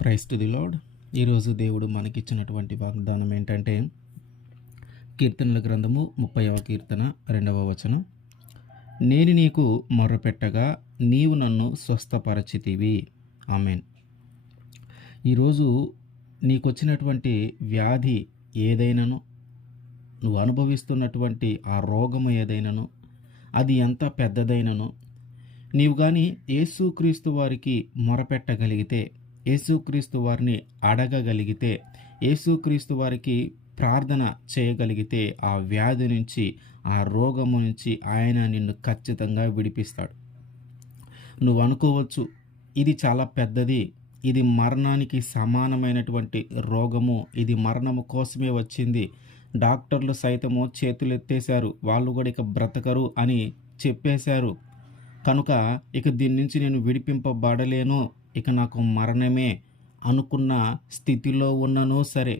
Christ the lord ఈరోజు దేవుడు మనకిచ్చినటువంటి వాగ్దానం ఏంటంటే కీర్తనల గ్రంథము ముప్పైవ కీర్తన రెండవ వచనం. నేను నీకు మొర్రపెట్టగా నీవు నన్ను స్వస్థపరచితివి. ఆమెన్. ఈరోజు నీకు వచ్చినటువంటి వ్యాధి ఏదైనాను నువ్వు అనుభవిస్తున్నటువంటి ఆ రోగము ఏదైనాను అది ఎంత పెద్దదైనను నీవు కానీ యేసుక్రీస్తు వారికి మొరపెట్టగలిగితే యేసుక్రీస్తు వారిని అడగగలిగితే యేసుక్రీస్తు వారికి ప్రార్థన చేయగలిగితే ఆ వ్యాధి నుంచి ఆ రోగము నుంచి ఆయన నిన్ను ఖచ్చితంగా విడిపిస్తాడు. నువ్వు అనుకోవచ్చు ఇది చాలా పెద్దది ఇది మరణానికి సమానమైనటువంటి రోగము ఇది మరణము కోసమే వచ్చింది డాక్టర్లు సైతము చేతులు ఎత్తేశారు వాళ్ళు కూడా ఇక బ్రతకరు అని చెప్పేశారు. కనుక ఇక దీని నుంచి నేను విడిపింపబడలేను ఇక నాకు మరణమే అనుకున్న స్థితిలో ఉన్నను సరే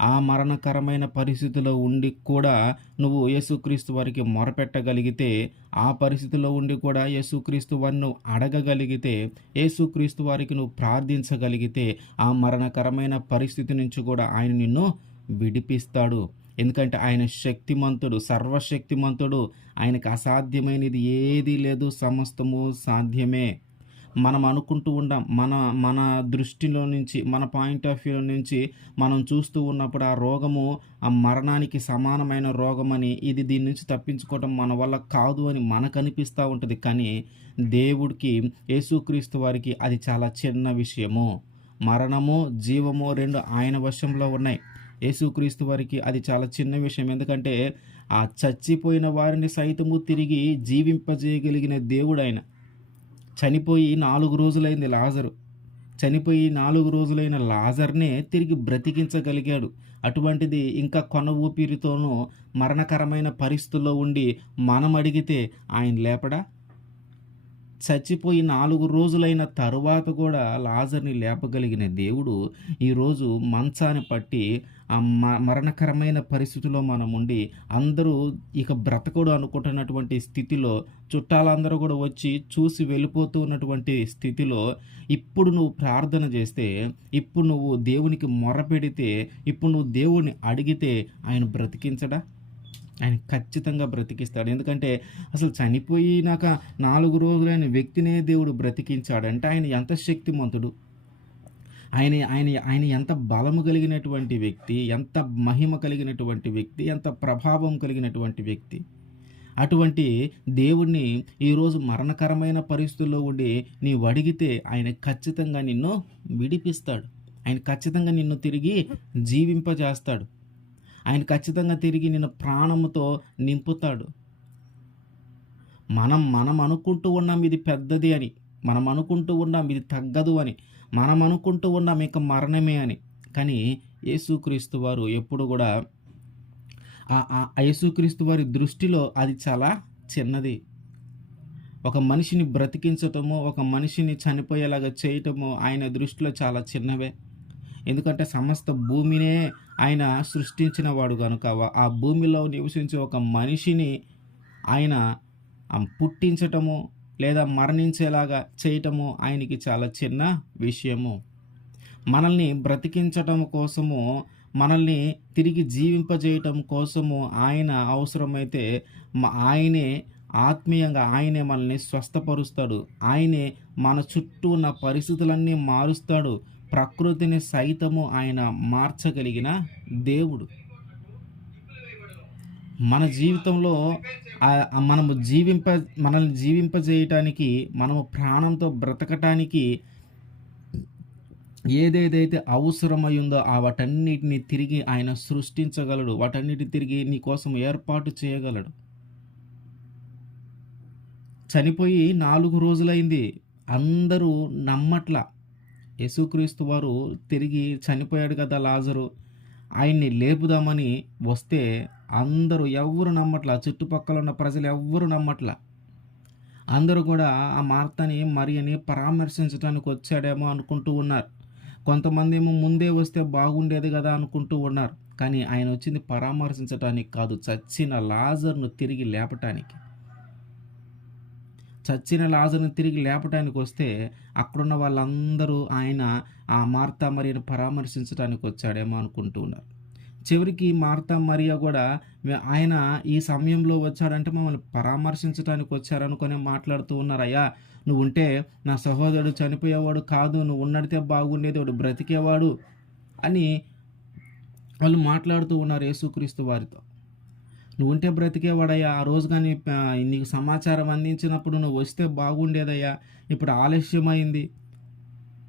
ఆ మరణకరమైన పరిస్థితిలో ఉండి కూడా నువ్వు యేసుక్రీస్తు వారికి మొరపెట్టగలిగితే ఆ పరిస్థితిలో ఉండి కూడా యేసుక్రీస్తు వారిని నువ్వు అడగగలిగితే యేసుక్రీస్తు వారికి నువ్వు ప్రార్థించగలిగితే ఆ మరణకరమైన పరిస్థితి నుంచి కూడా ఆయన నిన్ను విడిపిస్తాడు. ఎందుకంటే ఆయన శక్తిమంతుడు సర్వశక్తిమంతుడు. ఆయనకు అసాధ్యమైనది ఏదీ లేదు సమస్తము సాధ్యమే. మనం అనుకుంటూ ఉండం మన మన దృష్టిలో నుంచి మన పాయింట్ ఆఫ్ వ్యూ నుంచి మనం చూస్తూ ఉన్నప్పుడు ఆ రోగము ఆ మరణానికి సమానమైన రోగం అని ఇది దీని నుంచి తప్పించుకోవటం మన వల్ల కాదు అని మనకు అనిపిస్తూ ఉంటుంది. కానీ దేవుడికి యేసుక్రీస్తు వారికి అది చాలా చిన్న విషయము. మరణము జీవము రెండు ఆయన వశంలో ఉన్నాయి. యేసుక్రీస్తు వారికి అది చాలా చిన్న విషయం. ఎందుకంటే ఆ చచ్చిపోయిన వారిని సైతము తిరిగి జీవింపజేయగలిగిన దేవుడు ఆయన. చనిపోయి నాలుగు రోజులైంది లాజరు. చనిపోయి నాలుగు రోజులైన లాజర్నే తిరిగి బ్రతికించగలిగాడు. అటువంటిది ఇంకా కొన ఊపిరితోనూ మరణకరమైన పరిస్థితుల్లో ఉండి మనం అడిగితే ఆయన లేపడా? చచ్చిపోయి నాలుగు రోజులైన తరువాత కూడా లాజర్ని లేపగలిగిన దేవుడు ఈరోజు మంచాన్ని పట్టి ఆ మ మరణకరమైన పరిస్థితిలో మనం ఉండి అందరూ ఇక బ్రతకడు అనుకుంటున్నటువంటి స్థితిలో చుట్టాలందరూ కూడా వచ్చి చూసి వెళ్ళిపోతూ ఉన్నటువంటి స్థితిలో ఇప్పుడు నువ్వు ప్రార్థన చేస్తే ఇప్పుడు నువ్వు దేవునికి మొరపెడితే ఇప్పుడు నువ్వు దేవుణ్ణి అడిగితే ఆయన బ్రతికించడా? ఆయన ఖచ్చితంగా బ్రతికిస్తాడు. ఎందుకంటే అసలు చనిపోయినాక నాలుగు రోజులైన వ్యక్తినే దేవుడు బ్రతికించాడంటే ఆయన ఎంత శక్తిమంతుడు? ఆయన ఆయన ఆయన ఎంత బలము కలిగినటువంటి వ్యక్తి ఎంత మహిమ కలిగినటువంటి వ్యక్తి ఎంత ప్రభావం కలిగినటువంటి వ్యక్తి? అటువంటి దేవుణ్ణి ఈరోజు మరణకరమైన పరిస్థితుల్లో ఉండి నీవు అడిగితే ఆయన ఖచ్చితంగా నిన్ను విడిపిస్తాడు. ఆయన ఖచ్చితంగా నిన్ను తిరిగి జీవింపజేస్తాడు. ఆయన ఖచ్చితంగా తిరిగి నిన్ను ప్రాణముతో నింపుతాడు. మనం మనం అనుకుంటూ ఉన్నాం ఇది పెద్దది అని. మనం అనుకుంటూ ఉన్నాం ఇది తగ్గదు అని. మనం అనుకుంటూ ఉన్నాం ఇక మరణమే అని. కానీ యేసుక్రీస్తు వారు ఎప్పుడు కూడా ఆ యేసుక్రీస్తు వారి దృష్టిలో అది చాలా చిన్నది. ఒక మనిషిని బ్రతికించటము ఒక మనిషిని చనిపోయేలాగా చేయటము ఆయన దృష్టిలో చాలా చిన్నవే. ఎందుకంటే సమస్త భూమినే ఆయన సృష్టించిన వాడు కనుక ఆ భూమిలో నివసించే ఒక మనిషిని ఆయన పుట్టించటము లేదా మరణించేలాగా చేయటము ఆయనకి చాలా చిన్న విషయము. మనల్ని బ్రతికించటం కోసము మనల్ని తిరిగి జీవింపజేయటం కోసము ఆయన అవసరమైతే ఆయనే ఆత్మీయంగా ఆయనే మనల్ని స్వస్థపరుస్తాడు. ఆయనే మన చుట్టూ ఉన్న పరిస్థితులన్నీ మారుస్తాడు. ప్రకృతిని సైతము ఆయన మార్చగలిగిన దేవుడు. మన జీవితంలో మనము జీవింప మనల్ని జీవింపజేయటానికి మనము ప్రాణంతో బ్రతకటానికి ఏదేదైతే అవసరమైందో ఆ వాటన్నిటిని తిరిగి ఆయన సృష్టించగలడు. వాటన్నిటి తిరిగి నీ కోసం ఏర్పాటు చేయగలడు. చనిపోయి నాలుగు రోజులైంది. అందరూ నమ్మట్ల. యేసుక్రీస్తు వారు తిరిగి చనిపోయాడు కదా లాజరు. ఆయన్ని లేపుదామని వస్తే అందరూ ఎవ్వరు నమ్మట్ల చుట్టుపక్కల ఉన్న ప్రజలు ఎవ్వరు నమ్మట్ల. అందరూ కూడా ఆ మార్తని మరియని పరామర్శించడానికి వచ్చాడేమో అనుకుంటూ ఉన్నారు. కొంతమంది ఏమో ముందే వస్తే బాగుండేది కదా అనుకుంటూ ఉన్నారు. కానీ ఆయన వచ్చింది పరామర్శించడానికి కాదు చచ్చిన లాజర్ను తిరిగి లేపటానికి. చచ్చిన లాజను తిరిగి లేపటానికి వస్తే అక్కడున్న వాళ్ళందరూ ఆయన ఆ మార్తా మరియను పరామర్శించడానికి వచ్చాడేమో అనుకుంటూ ఉన్నారు. చివరికి మార్తా మరియా కూడా ఆయన ఈ సమయంలో వచ్చాడంటే మమ్మల్ని పరామర్శించడానికి వచ్చారనుకొని మాట్లాడుతూ ఉన్నారయ్యా నువ్వు ఉంటే నా సహోదరుడు చనిపోయేవాడు కాదు నువ్వు ఉన్నడితే బాగుండేది వాడు బ్రతికేవాడు అని వాళ్ళు మాట్లాడుతూ ఉన్నారు యేసుక్రీస్తు వారితో. నువ్వు ఉంటే బ్రతికేవాడయ్యా. ఆ రోజు కానీ నీకు సమాచారం అందించినప్పుడు నువ్వు వస్తే బాగుండేదయ్యా. ఇప్పుడు ఆలస్యమైంది.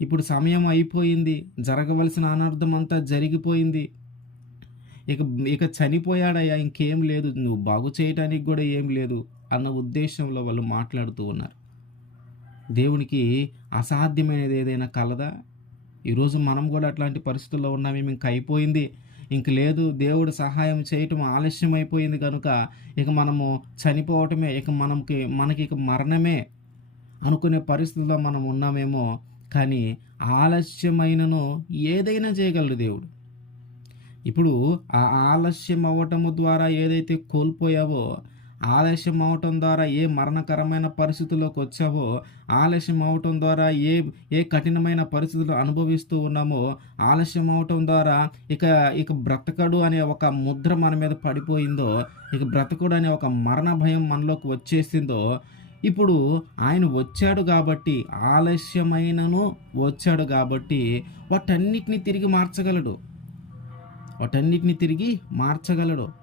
ఇప్పుడు సమయం అయిపోయింది. జరగవలసిన అనర్థం అంతా జరిగిపోయింది. ఇక ఇక చనిపోయాడయ్యా. ఇంకేం లేదు. నువ్వు బాగు చేయటానికి కూడా ఏం లేదు అన్న ఉద్దేశంలో వాళ్ళు మాట్లాడుతూ ఉన్నారు. దేవునికి అసాధ్యమైనది ఏదైనా కలదా? ఈరోజు మనం కూడా అట్లాంటి పరిస్థితుల్లో ఉన్నామే ఇంక అయిపోయింది. ఇంక లేదు దేవుడు సహాయం చేయటం ఆలస్యం అయిపోయింది కనుక ఇక మనము చనిపోవటమే ఇక మనకి మనకి ఇక మరణమే అనుకునే పరిస్థితుల్లో మనం ఉన్నామేమో. కానీ ఆలస్యమైనను ఏదైనా చేయగలడు దేవుడు. ఇప్పుడు ఆ ఆలస్యం అవ్వటము ద్వారా ఏదైతే కోల్పోయావో ఆలస్యం అవటం ద్వారా ఏ మరణకరమైన పరిస్థితుల్లోకి వచ్చావో ఆలస్యం అవటం ద్వారా ఏ ఏ కఠినమైన పరిస్థితులు అనుభవిస్తూ ఉన్నామో ఆలస్యం అవటం ద్వారా ఇక ఇక బ్రతకడు అనే ఒక ముద్ర మన మీద పడిపోయిందో ఇక బ్రతకడు అనే ఒక మరణ భయం మనలోకి వచ్చేసిందో ఇప్పుడు ఆయన వచ్చాడు కాబట్టి ఆలస్యమైనను వచ్చాడు కాబట్టి వాటన్నిటిని తిరిగి మార్చగలడు. వాటన్నిటిని తిరిగి మార్చగలడు.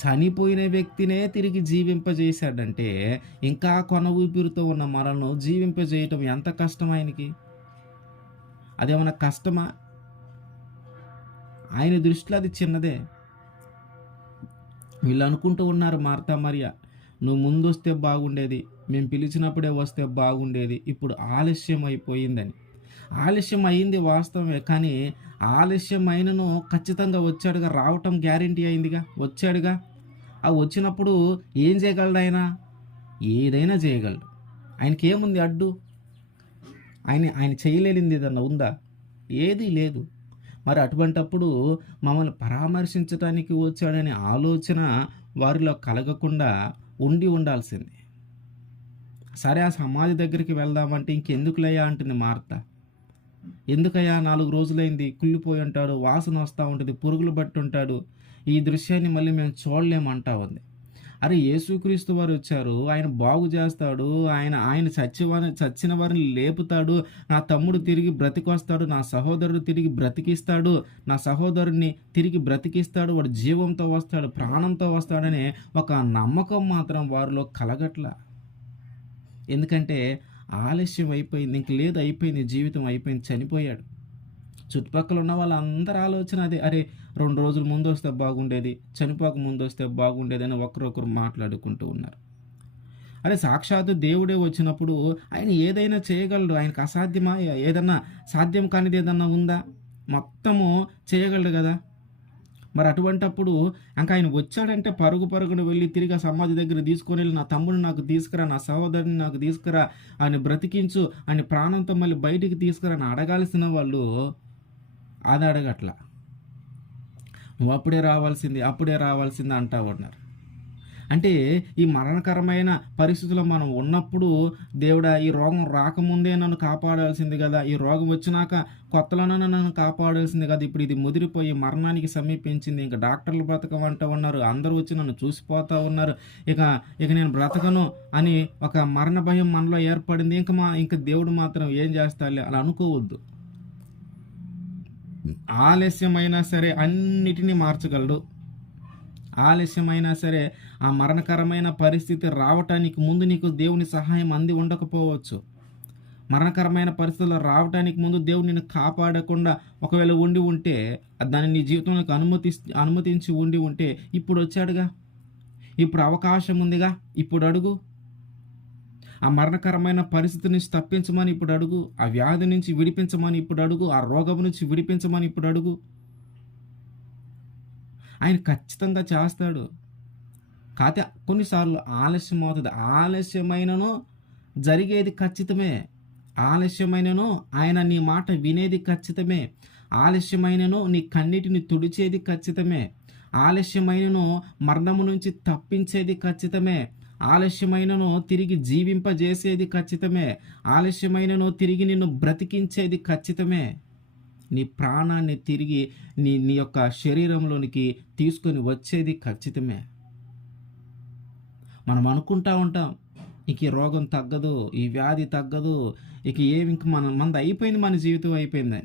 చనిపోయిన వ్యక్తినే తిరిగి జీవింపజేశాడంటే ఇంకా కొన ఊపిరితో ఉన్న మనల్ని జీవింపజేయటం ఎంత కష్టం ఆయనకి? అదేమన్నా కష్టమా? ఆయన దృష్టిలో అది చిన్నదే. వీళ్ళు అనుకుంటూ ఉన్నారు మార్తా మరియా నువ్వు ముందు వస్తే బాగుండేది మేము పిలిచినప్పుడే వస్తే బాగుండేది ఇప్పుడు ఆలస్యం అయిపోయిందని ఆలస్యం అయింది వాస్తవమే కానీ ఆలస్యం అయినను ఖచ్చితంగా వచ్చాడుగా రావటం గ్యారంటీ అయిందిగా వచ్చాడుగా. ఆ వచ్చినప్పుడు ఏం చేయగలడు ఆయన? ఏదైనా చేయగలడు. ఆయనకి ఏముంది అడ్డు? ఆయన ఆయన చేయలేనింది ఏదన్నా ఉందా? ఏదీ లేదు. మరి అటువంటప్పుడు మమ్మల్ని పరామర్శించడానికి వచ్చాడనే ఆలోచన వారిలో కలగకుండా ఉండి ఉండాల్సింది. సరే ఆ సమాధి దగ్గరికి వెళ్దామంటే ఇంకెందుకులయ్యా అంటుంది మార్త. ఎందుకయ్యా నాలుగు రోజులైంది? కుళ్ళిపోయి ఉంటాడు వాసన వస్తూ ఉంటుంది పురుగులు బట్టి ఉంటాడు. ఈ దృశ్యాన్ని మళ్ళీ మేము చూడలేమంటా ఉంది. అరే యేసుక్రీస్తు వారు వచ్చారు ఆయన బాగు చేస్తాడు ఆయన ఆయన చచ్చివారి చచ్చిన వారిని లేపుతాడు నా తమ్ముడు తిరిగి బ్రతికొస్తాడు నా సహోదరుడు తిరిగి బ్రతికిస్తాడు నా సహోదరుడిని తిరిగి బ్రతికిస్తాడు వాడు జీవంతో వస్తాడు ప్రాణంతో వస్తాడనే ఒక నమ్మకం మాత్రం వారిలో కలగట్ల. ఎందుకంటే ఆలస్యం అయిపోయింది ఇంక లేదు అయిపోయింది జీవితం అయిపోయింది చనిపోయాడు. చుట్టుపక్కల ఉన్న వాళ్ళందరి ఆలోచన అదే అరే రెండు రోజుల ముందు వస్తే బాగుండేది చనిపోక ముందు వస్తే బాగుండేది అని ఒకరొకరు మాట్లాడుకుంటూ ఉన్నారు. అరే సాక్షాత్తు దేవుడే వచ్చినప్పుడు ఆయన ఏదైనా చేయగలడు ఆయనకు అసాధ్యమా? ఏదన్నా సాధ్యం కానిది ఏదన్నా ఉందా? మొత్తము చేయగలడు కదా? మరి అటువంటప్పుడు ఇంకా ఆయన వచ్చాడంటే పరుగు పరుగున వెళ్ళి తిరిగి ఆ సమాధి దగ్గర తీసుకొని వెళ్ళి నా తమ్ముడు నాకు తీసుకురా నా సహోదరుని నాకు తీసుకురా ఆయన బ్రతికించు ఆయన ప్రాణంతో మళ్ళీ బయటికి తీసుకురా అని అడగాల్సిన వాళ్ళు అది అడగట్లా. నువ్వు అప్పుడే రావాల్సింది అప్పుడే రావాల్సింది అంటా ఉన్నారు. అంటే ఈ మరణకరమైన పరిస్థితుల్లో మనం ఉన్నప్పుడు దేవుడా ఈ రోగం రాకముందే నన్ను కాపాడాల్సింది కదా. ఈ రోగం వచ్చినాక కొత్తలోనే నన్ను కాపాడాల్సింది కదా. ఇప్పుడు ఇది ముదిరిపోయి మరణానికి సమీపించింది. ఇంకా డాక్టర్లు బ్రతకమంటూ ఉన్నారు. అందరూ వచ్చి నన్ను చూసిపోతూ ఉన్నారు. ఇక ఇక నేను బ్రతకను అని ఒక మరణ భయం మనలో ఏర్పడింది. ఇంకా మా ఇంకా దేవుడు మాత్రం ఏం చేస్తాలే అలా అనుకోవద్దు. ఆలస్యమైనా సరే అన్నిటినీ మార్చగలడు. ఆలస్యమైనా సరే ఆ మరణకరమైన పరిస్థితి రావటానికి ముందు నీకు దేవుని సహాయం అంది ఉండకపోవచ్చు. మరణకరమైన పరిస్థితుల్లో రావటానికి ముందు దేవుడు నిన్ను కాపాడకుండా ఒకవేళ ఉండి ఉంటే దాన్ని నీ జీవితంలోకి అనుమతి అనుమతించి ఉండి ఉంటే ఇప్పుడు వచ్చాడుగా? ఇప్పుడు అవకాశం ఉందిగా? ఇప్పుడు అడుగు. ఆ మరణకరమైన పరిస్థితి నుంచి తప్పించమని ఇప్పుడు అడుగు. ఆ వ్యాధి నుంచి విడిపించమని ఇప్పుడు అడుగు. ఆ రోగం నుంచి విడిపించమని ఇప్పుడు అడుగు. ఆయన ఖచ్చితంగా చేస్తాడు. కాకపోతే కొన్నిసార్లు ఆలస్యం అవుతుంది ఆలస్యమైనను జరిగేది ఖచ్చితమే. ఆలస్యమైనను ఆయన నీ మాట వినేది ఖచ్చితమే. ఆలస్యమైనను నీ కన్నిటిని తుడిచేది ఖచ్చితమే. ఆలస్యమైనను మరణము నుంచి తప్పించేది ఖచ్చితమే. ఆలస్యమైనను తిరిగి జీవింపజేసేది ఖచ్చితమే. ఆలస్యమైనను తిరిగి నిన్ను బ్రతికించేది ఖచ్చితమే. నీ ప్రాణాన్ని తిరిగి నీ నీ యొక్క శరీరంలోనికి తీసుకొని వచ్చేది ఖచ్చితమే. మనం అనుకుంటా ఉంటాం ఇక ఈ రోగం తగ్గదు ఈ వ్యాధి తగ్గదు ఇక ఏమి ఇంక మన మంది అయిపోయింది మన జీవితం అయిపోయిందని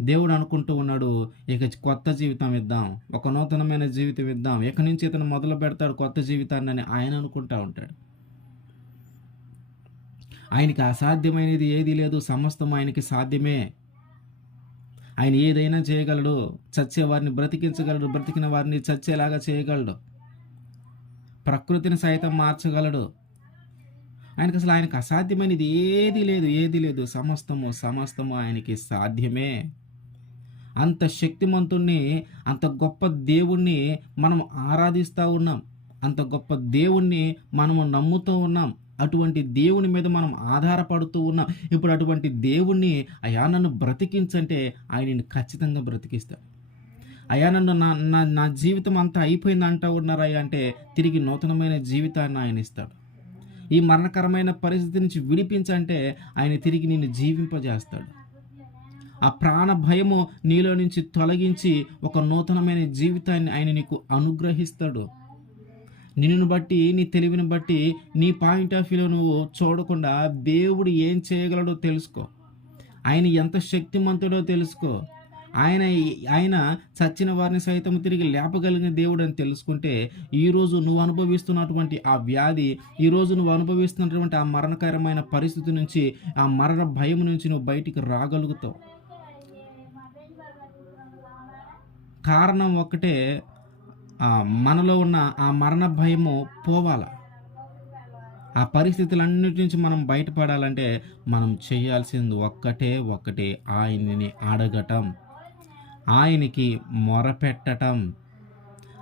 దేవుడు అనుకుంటూ ఉన్నాడు ఇక కొత్త జీవితం ఇద్దాం ఒక నూతనమైన జీవితం ఇద్దాం ఇక నుంచి ఇతను మొదలు పెడతాడు కొత్త జీవితాన్ని అని ఆయన అనుకుంటా ఉంటాడు. ఆయనకి అసాధ్యమైనది ఏదీ లేదు సమస్తం ఆయనకి సాధ్యమే. ఆయన ఏదైనా చేయగలడు చచ్చే వారిని బ్రతికించగలడు బ్రతికిన వారిని చచ్చేలాగా చేయగలడు. ప్రకృతిని సైతం మార్చగలడు. ఆయనకు అసలు ఆయనకు అసాధ్యమైనది ఏది లేదు ఏది లేదు. సమస్తము సమస్తము ఆయనకి సాధ్యమే. అంత శక్తిమంతుణ్ణి అంత గొప్ప దేవుణ్ణి మనం ఆరాధిస్తూ ఉన్నాం. అంత గొప్ప దేవుణ్ణి మనము నమ్ముతూ ఉన్నాం. అటువంటి దేవుని మీద మనం ఆధారపడుతూ ఉన్నాం. ఇప్పుడు అటువంటి దేవుణ్ణి అయా నన్ను బ్రతికించంటే ఆయనని ఖచ్చితంగా బ్రతికిస్తాడు. అయా నన్ను నా నా నా జీవితం అంతా అయిపోయింది అంటా ఉన్నారయ్యా అంటే తిరిగి నూతనమైన జీవితాన్ని ఆయన ఇస్తాడు. ఈ మరణకరమైన పరిస్థితి నుంచి విడిపించంటే ఆయన తిరిగి నిన్ను జీవింపజేస్తాడు. ఆ ప్రాణ భయము నీలో నుంచి తొలగించి ఒక నూతనమైన జీవితాన్ని ఆయన నీకు అనుగ్రహిస్తాడు. నిన్ను బట్టి నీ తెలివిని బట్టి నీ పాయింట్ ఆఫ్ వ్యూలో నువ్వు చూడకుండా దేవుడు ఏం చేయగలడో తెలుసుకో. ఆయన ఎంత శక్తిమంతుడో తెలుసుకో. ఆయన ఆయన చచ్చిన వారిని సైతం తిరిగి లేపగలిగిన దేవుడు అని తెలుసుకుంటే ఈరోజు నువ్వు అనుభవిస్తున్నటువంటి ఆ వ్యాధి ఈరోజు నువ్వు అనుభవిస్తున్నటువంటి ఆ మరణకరమైన పరిస్థితి నుంచి ఆ మరణ భయం నుంచి నువ్వు బయటికి రాగలుగుతావు. కారణం ఒక్కటే మనలో ఉన్న ఆ మరణ భయము పోవాల? ఆ పరిస్థితులన్నిటి నుంచి మనం బయటపడాలంటే మనం చేయాల్సింది ఒక్కటే ఒక్కటే ఆయన్ని అడగటం ఆయనకి మొరపెట్టటం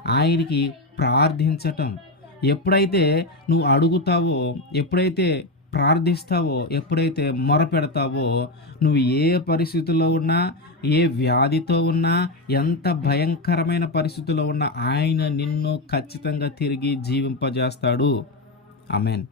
ఆయనకి ప్రార్థించటం. ఎప్పుడైతే నువ్వు అడుగుతావో ఎప్పుడైతే ప్రార్థిస్తావో ఎప్పుడైతే మొరపెడతావో నువ్వు ఏ పరిస్థితుల్లో ఉన్నా ఏ వ్యాధితో ఉన్నా ఎంత భయంకరమైన పరిస్థితుల్లో ఉన్నా ఆయన నిన్ను ఖచ్చితంగా తిరిగి జీవింపజేస్తాడు. అమెన్